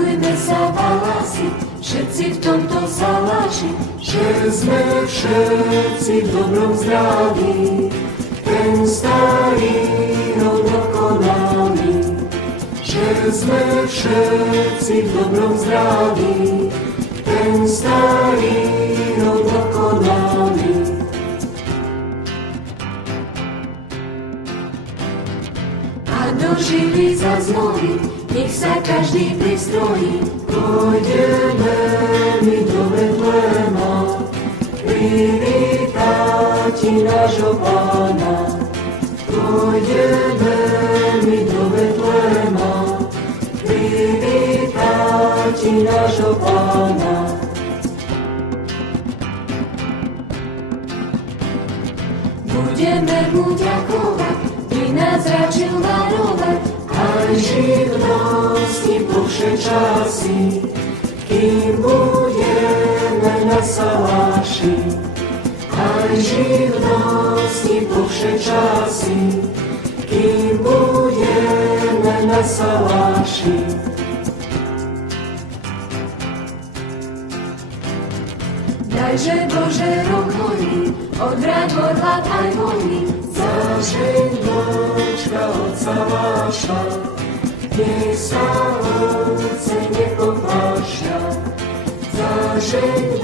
radujme sa valási, všetci v tomto zálaži, že sme všetci v dobrom zdraví. Ten starý rok dokonalý, že sme všetci v dobrom zdraví. Ten starý rok dokonalý. A dožili za zmluvy, nech sa každý pristrojí. Pôjdeme my do Betlema, privítať nášho Pána. Pôjdeme my do Betlema, privítať nášho Pána. Budeme mu ďakovať, by nás radšil darovať aj živnosti po vše časy, kým budeme na saláši. Aj živnosti po vše časy, kým budeme na saláši. Dajže Bože rok hojný, odvráť hlad aj vojny, zažeň dočka od saláša, nech sa ovce nepopášia. Zažeň